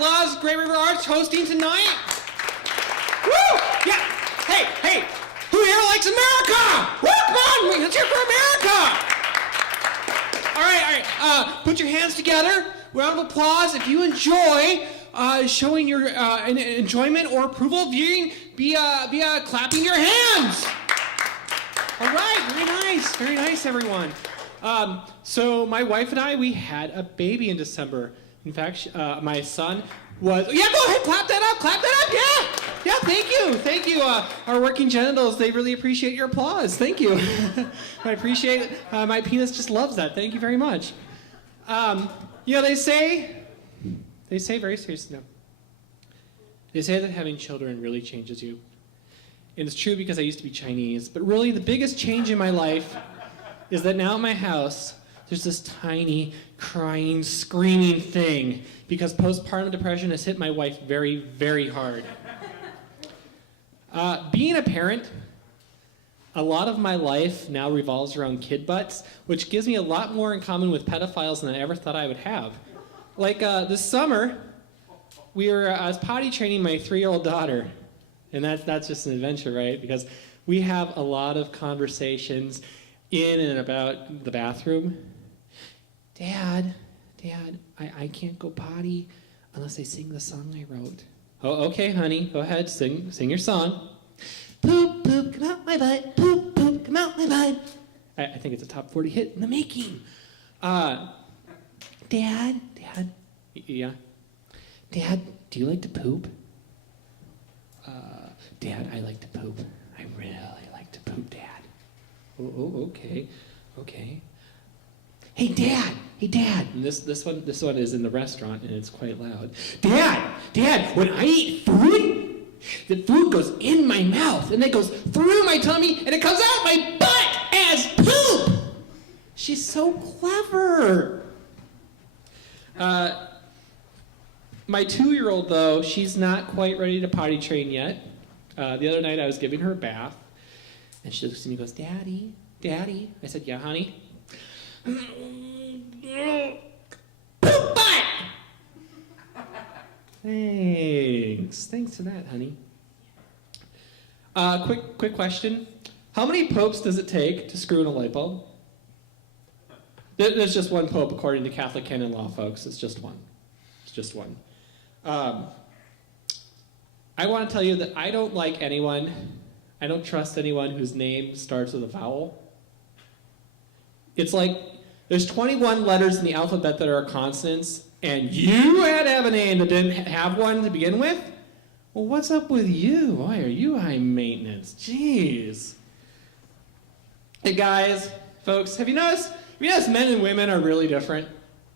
applause. Great River Arts hosting tonight. Woo! Yeah. Hey. Who here likes America? Woo, come on. Let's hear for America. All right. Put your hands together. Round of applause. If you enjoy showing your enjoyment or approval, viewing, be clapping your hands. All right. Very nice, everyone. So my wife and I, we had a baby in December. In fact, my son was... Yeah, go ahead, clap that up, yeah, thank you. Our working genitals, they really appreciate your applause. Thank you. I appreciate it. My penis just loves that. Thank you very much. They say very seriously, no. They say that having children really changes you. And it's true because I used to be Chinese, but really the biggest change in my life is that now at my house, there's this tiny, crying, screaming thing because postpartum depression has hit my wife very, very hard. Being a parent, a lot of my life now revolves around kid butts, which gives me a lot more in common with pedophiles than I ever thought I would have. Like this summer, I was potty training my 3-year-old daughter, and that's just an adventure, right? Because we have a lot of conversations in and about the bathroom. Dad, I can't go potty unless I sing the song I wrote. Oh, okay, honey, go ahead, sing your song. Poop, poop, come out my butt. Poop, poop, come out my butt. I think it's a top 40 hit in the making. Dad, yeah? Dad, do you like to poop? Dad, I like to poop. I really like to poop, Dad. Oh, okay. Hey, Dad. And this one is in the restaurant, and it's quite loud. Dad, when I eat food, the food goes in my mouth, and it goes through my tummy, and it comes out my butt as poop. She's so clever. My 2-year-old, though, she's not quite ready to potty train yet. The other night, I was giving her a bath, and she looks at me and goes, Daddy. I said, yeah, honey. Poop butt! Thanks for that, honey. Quick question. How many popes does it take to screw in a light bulb? There's just one pope according to Catholic canon law, folks. It's just one. I want to tell you that I don't trust anyone whose name starts with a vowel. It's like there's 21 letters in the alphabet that are consonants, and you had to have a name that didn't have one to begin with? Well, what's up with you? Why are you high maintenance? Jeez. Hey guys, folks, have you noticed men and women are really different?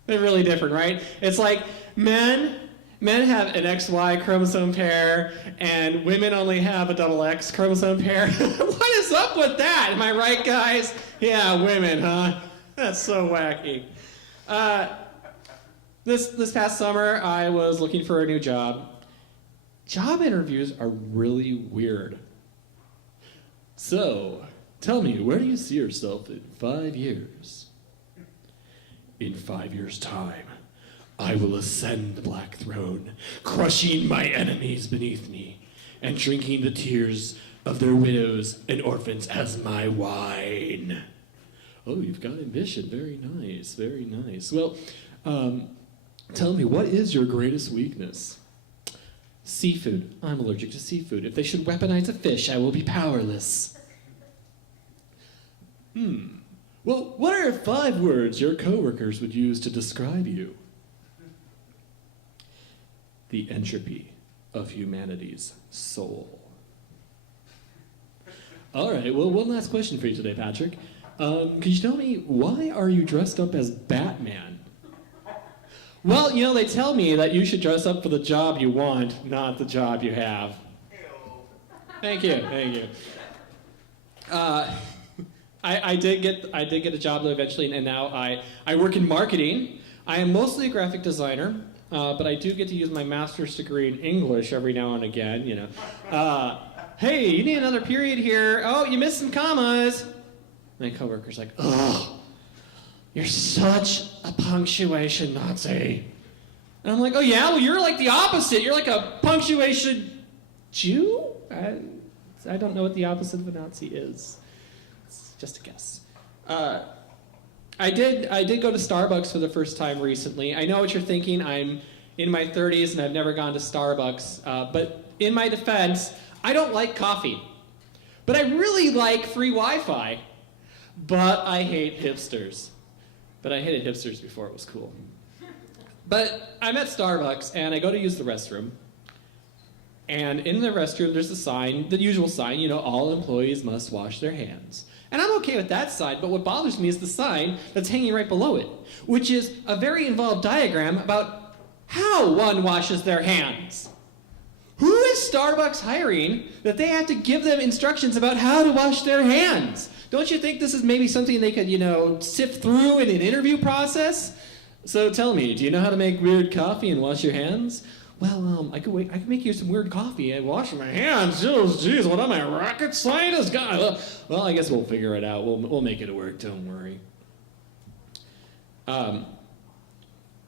They're really different, right? It's like men have an XY chromosome pair, and women only have a double X chromosome pair. What is up with that? Am I right, guys? Yeah, women, huh? That's so wacky. This past summer, I was looking for a new job. Job interviews are really weird. So, tell me, where do you see yourself in 5 years? In 5 years' time, I will ascend the black throne, crushing my enemies beneath me, and drinking the tears of their widows and orphans as my wine. Oh, you've got ambition. Very nice, very nice. Well, tell me, what is your greatest weakness? Seafood. I'm allergic to seafood. If they should weaponize a fish, I will be powerless. Well, what are 5 words your coworkers would use to describe you? The entropy of humanity's soul. All right, well, one last question for you today, Patrick. Could you tell me, why are you dressed up as Batman? Well, they tell me that you should dress up for the job you want, not the job you have. Thank you. I did get a job though eventually, and now I work in marketing. I am mostly a graphic designer, but I do get to use my master's degree in English every now and again. Hey, you need another period here. Oh, you missed some commas. My coworker's like, oh, you're such a punctuation Nazi. And I'm like, oh yeah, well you're like the opposite. You're like a punctuation Jew? I don't know what the opposite of a Nazi is. It's just a guess. I did go to Starbucks for the first time recently. I know what you're thinking. I'm in my 30s and I've never gone to Starbucks. But in my defense, I don't like coffee. But I really like free Wi-Fi. But I hate hipsters. But I hated hipsters before it was cool. But I'm at Starbucks and I go to use the restroom. And in the restroom, there's a sign, the usual sign, you know, all employees must wash their hands. And I'm okay with that sign, but what bothers me is the sign that's hanging right below it, which is a very involved diagram about how one washes their hands. Who is Starbucks hiring that they have to give them instructions about how to wash their hands? Don't you think this is maybe something they could, you know, sift through in an interview process? So tell me, do you know how to make weird coffee and wash your hands? Well, I could make you some weird coffee and wash my hands. Oh, geez, what am I, rocket scientist? God. Well, I guess we'll figure it out. We'll make it work. Don't worry. But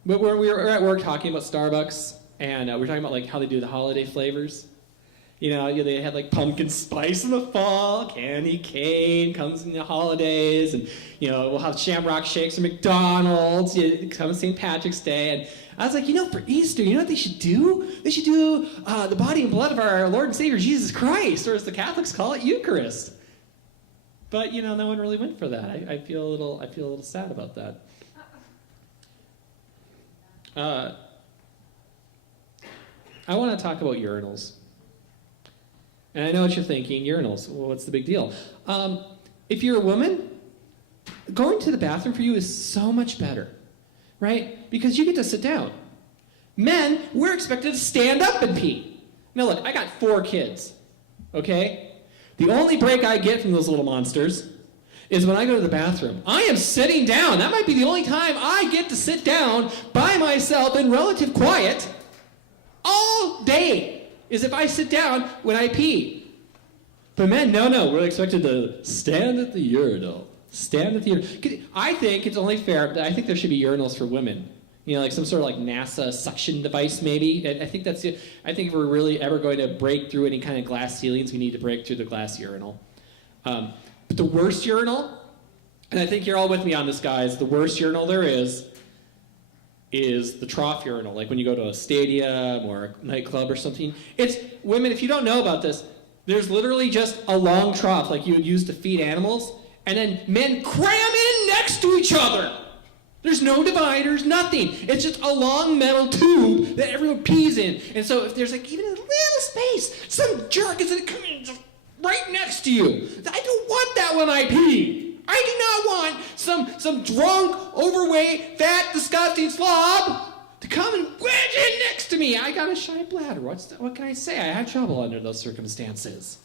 we were at work talking about Starbucks, and we were talking about like how they do the holiday flavors. You know, they had like pumpkin spice in the fall, candy cane comes in the holidays, and you know we'll have Shamrock Shakes from McDonald's. It comes St. Patrick's Day, and I was like, you know, for Easter, you know what they should do? They should do the body and blood of our Lord and Savior Jesus Christ, or as the Catholics call it, Eucharist. But you know, no one really went for that. I feel a little sad about that. I want to talk about urinals. And I know what you're thinking, urinals, well, what's the big deal? If you're a woman, going to the bathroom for you is so much better, right? Because you get to sit down. Men, we're expected to stand up and pee. Now look, I got 4 kids, okay? The only break I get from those little monsters is when I go to the bathroom. I am sitting down. That might be the only time I get to sit down by myself in relative quiet all day. Is if I sit down when I pee. But men, no, we're expected to stand at the urinal. Stand at the urinal. I think it's only fair, I think there should be urinals for women. You know, like some sort of like NASA suction device maybe. I think that's it. I think if we're really ever going to break through any kind of glass ceilings, we need to break through the glass urinal. But the worst urinal, and I think you're all with me on this, guys, the worst urinal there is the trough urinal, like when you go to a stadium or a nightclub or something. It's, women, if you don't know about this, there's literally just a long trough like you would use to feed animals, and then men cram in next to each other. There's no dividers, nothing. It's just a long metal tube that everyone pees in. And so if there's like even a little space, some jerk is going to come in just right next to you. I don't want that when I pee. I do not want some drunk, overweight, fat, disgusting slob to come and wedge in next to me. I got a shy bladder. What can I say? I had trouble under those circumstances.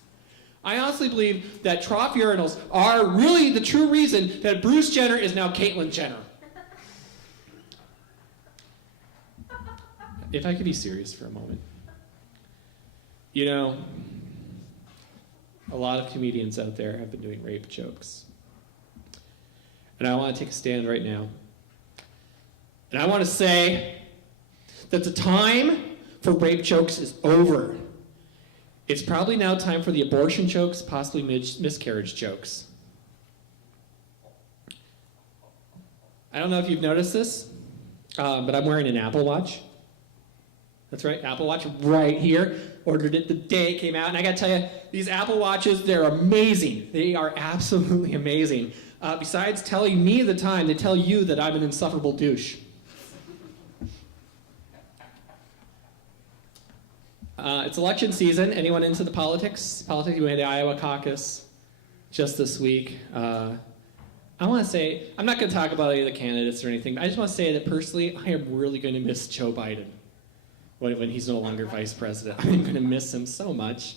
I honestly believe that trough urinals are really the true reason that Bruce Jenner is now Caitlyn Jenner. If I could be serious for a moment. You know, a lot of comedians out there have been doing rape jokes. And I want to take a stand right now. And I want to say that the time for rape jokes is over. It's probably now time for the abortion jokes, possibly miscarriage jokes. I don't know if you've noticed this, but I'm wearing an Apple Watch. That's right, Apple Watch right here. Ordered it the day it came out. And I got to tell you, these Apple Watches, they're amazing. They are absolutely amazing. Besides telling me the time, they tell you that I'm an insufferable douche. It's election season. Anyone into the politics? Politics, we had the Iowa caucus just this week. I want to say, I'm not going to talk about any of the candidates or anything, but I just want to say that personally, I am really going to miss Joe Biden when he's no longer vice president. I'm going to miss him so much.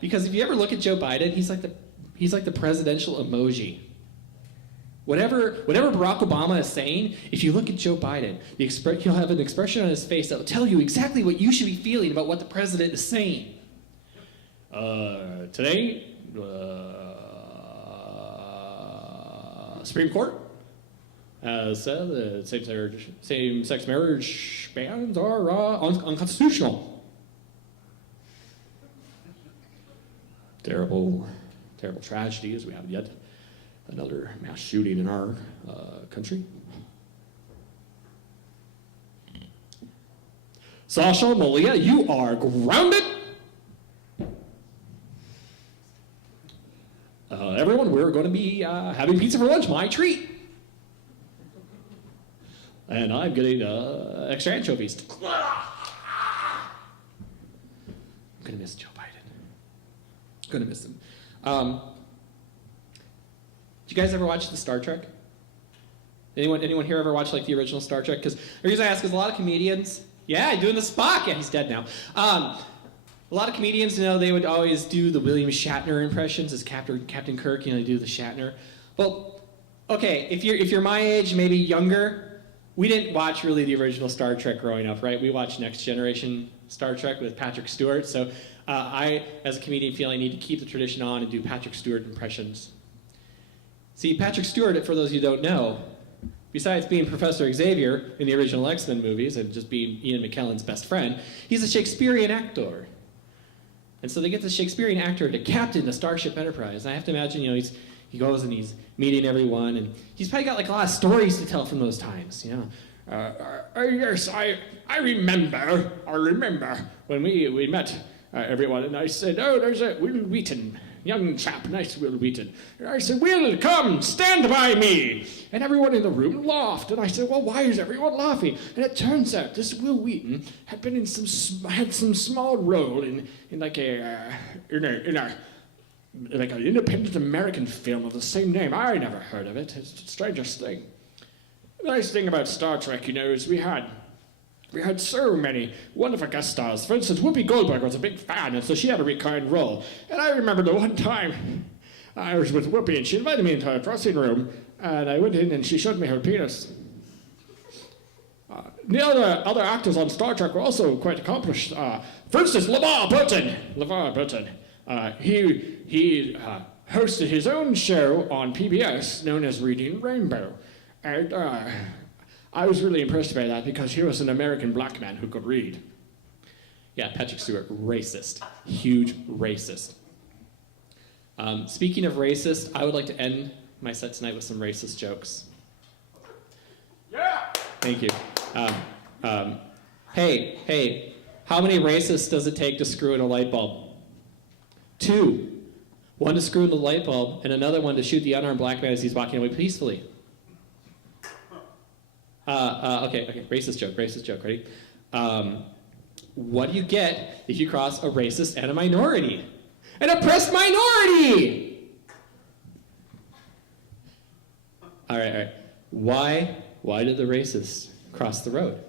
Because if you ever look at Joe Biden, he's like the presidential emoji. Whatever Barack Obama is saying, if you look at Joe Biden, he'll have an expression on his face that will tell you exactly what you should be feeling about what the president is saying. Today, Supreme Court said that same-sex marriage bans are unconstitutional. Terrible tragedy as we have yet another mass shooting in our country. Sasha, Malia, you are grounded. Everyone, we're going to be having pizza for lunch, my treat. And I'm getting extra anchovies. I'm going to miss Joe Biden. Going to miss him. Did you guys ever watch the Star Trek? Anyone here ever watch like the original Star Trek? Because the reason I ask is a lot of comedians, doing the Spock. Yeah, he's dead now. A lot of comedians, they would always do the William Shatner impressions as Captain Kirk. They do the Shatner. Well, okay, if you're my age, maybe younger, we didn't watch really the original Star Trek growing up, right? We watched Next Generation Star Trek with Patric Stewart. So I, as a comedian, feel I need to keep the tradition on and do Patric Stewart impressions. See, Patric Stewart, for those of you who don't know, besides being Professor Xavier in the original X-Men movies and just being Ian McKellen's best friend, he's a Shakespearean actor. And so they get the Shakespearean actor to captain the Starship Enterprise. And I have to imagine, he goes and he's meeting everyone, and he's probably got like a lot of stories to tell from those times. Yes, I remember when we met everyone, and I said, oh, there's a Will Wheaton, young chap, nice Will Wheaton. And I said, Will, come, stand by me. And everyone in the room laughed. And I said, well, why is everyone laughing? And it turns out this Will Wheaton had been in had some small role in like an independent American film of the same name. I never heard of it. It's the strangest thing. The nice thing about Star Trek, is we had so many wonderful guest stars. For instance, Whoopi Goldberg was a big fan, and so she had a recurring role. And I remember the one time I was with Whoopi, and she invited me into her dressing room, and I went in, and she showed me her penis. The other actors on Star Trek were also quite accomplished. For instance, LeVar Burton. He hosted his own show on PBS known as Reading Rainbow. And I was really impressed by that because he was an American black man who could read. Yeah, Patrick Stewart, racist. Huge racist. Speaking of racist, I would like to end my set tonight with some racist jokes. Yeah! Thank you. Hey, how many racists does it take to screw in a light bulb? 2. One to screw in the light bulb, and another one to shoot the unarmed black man as he's walking away peacefully. Okay, racist joke, ready? What do you get if you cross a racist and a minority? An oppressed minority! All right. Why did the racists cross the road?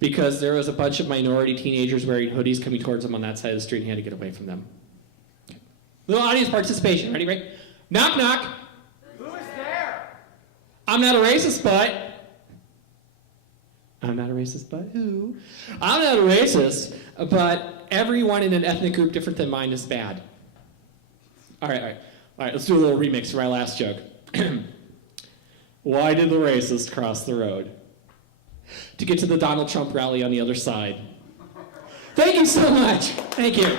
Because there was a bunch of minority teenagers wearing hoodies coming towards him on that side of the street, and he had to get away from them. Okay. Little audience participation, ready? Right? Knock, knock. Who is there? I'm not a racist, but... I'm not a racist, but who? I'm not a racist, but everyone in an ethnic group different than mine is bad. All right, let's do a little remix for my last joke. Why did the racist cross the road? To get to the Donald Trump rally on the other side. Thank you so much. Thank you.